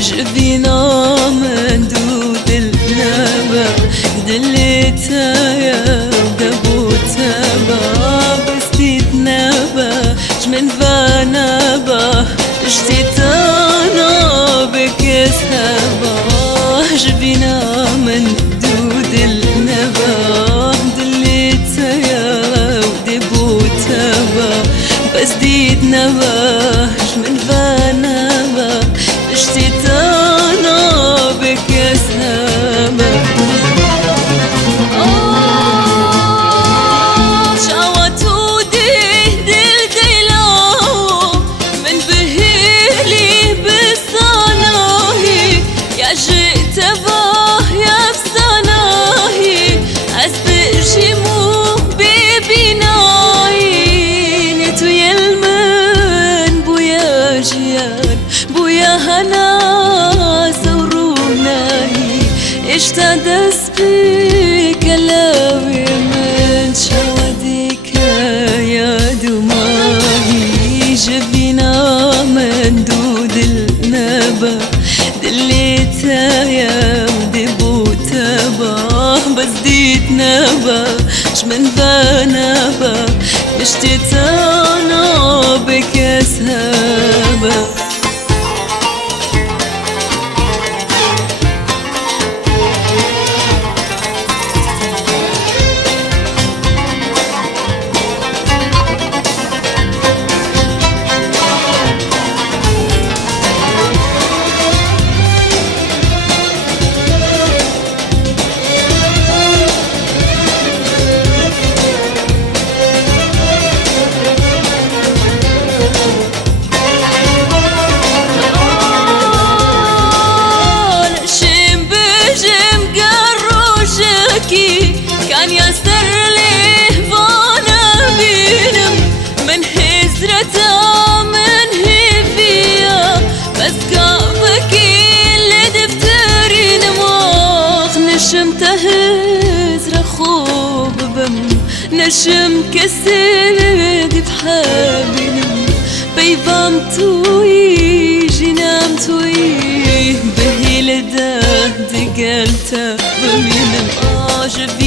جبينا مندود النبا دليتها يا ودبوتها بستيت نبا جمن فانبا اجتيتانا بكسها جبينا مندود النبا دليتها يا ودبوتها بستيت نبا جمن فانبا اشتيتانا بك يا سما شاوتو دلدلاو من بهيلي بصناهي يا جئت باه يا بصناهي أسبجمو ببناي نتو يلمن بويا جيان بويا هنا زوروناي اشتدس بكلاوي من شواديك يا دماغي جبينا مندود النبا دليتها يا ودبوتها بزديت نبا جمن فانبا اشتيتانا بكسها كان يسر لي وانا بينم من هزرته من هفيا بس كافكي اللي دفترين ماخ نشم تهزر خوب بم نشم كسل بحابنم بيفام توي جنام توي بهي لده دقلته بمينم جبي